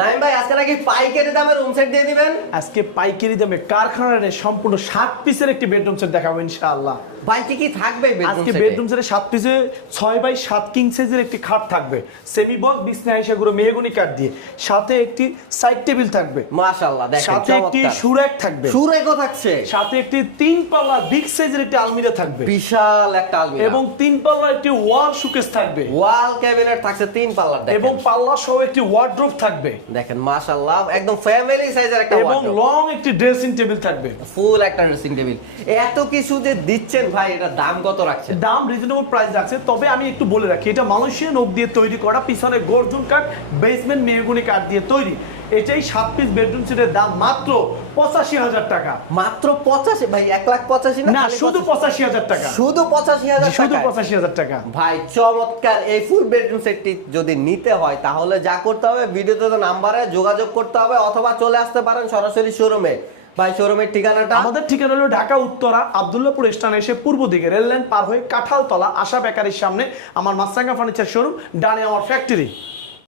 নাইম ভাই আজকে নাকি পাইকারি দামে রুম সেট দিয়ে দিবেন? আজকে পাইকারি দামে কারখানার সম্পূর্ণ 7 পিসের একটি বেডরুম সেট দেখাবো ইনশাআল্লাহ। ভাই কি থাকবে বেডরুম আজকে সেটে? বেডরুম সেটে 7 পিসে 6x7 কিং সাইজের একটি খাট থাকবে, সেমি বক্স বিছনা আইসা গুলো মেহগনি কাঠ দিয়ে, সাথে একটি সাইড টেবিল থাকবে, মাশাআল্লাহ দেখেন সাথে একটি চমৎকার। সুরেক থাকবে, সুরেকও থাকছে, সাথে একটি 3 পাল্লা বিগ সাইজের একটি আলমিরা থাকবে, বিশাল একটা আলমিরা, এবং 3 পাল্লা একটি ওয়াল শোকেস থাকবে, ওয়াল ক্যাবিনেট থাকছে 3 পাল্লার, দেখেন এবং পাল্লা সহ একটি ওয়ার্ড্রোব থাকবে, দেখেন মাশাআল্লাহ একদম ফ্যামিলি সাইজের একটা এবং ওয়ার্ডরোব, লং একটি ড্রেসিং টেবিল থাকবে। ফুল একটা ড্রেসিং টেবিল। এত কিছু যে দিচ্ছেন ভাই, এটা দাম কত রাখছেন? দাম রিজনেবল প্রাইস রাখছে, তবে আমি একটু বলে রাখি এটা মালয়েশিয়ান ওক দিয়ে তৈরি করা, পিছনে গর্জন কাঠ, বেসমেন্ট মেহগনি কাঠ দিয়ে তৈরি। এটাই 7 পিস বেডরুম সেটের দাম মাত্র 85,000 টাকা। মাত্র 85 ভাই, 1,85,000 না, খালি শুধু 85,000 85,000 টাকা, শুধু 85,000 শুধু টাকা 85,000 টাকা। ভাই চমৎকার। এই ফুল বেডরুম সেটটি যদি নিতে হয় তাহলে যা করতে হবে, ভিডিওতে তো নাম্বারে যোগাযোগ করতে হবে অথবা চলে আসতে পারেন সরাসরি শোরুমে। ভাই শোরুমের ঠিকানাটা? আমাদের ঠিকানা হলো ঢাকা উত্তরা আব্দুল্লাহপুর স্টেশন এসে পূর্ব দিকে রেল লাইন পার হয়ে কাঁঠালতলা আশা বেকারির সামনে আমার মাছরাঙ্গা ফার্নিচার শোরুম, ডানে আমার ফ্যাক্টরি।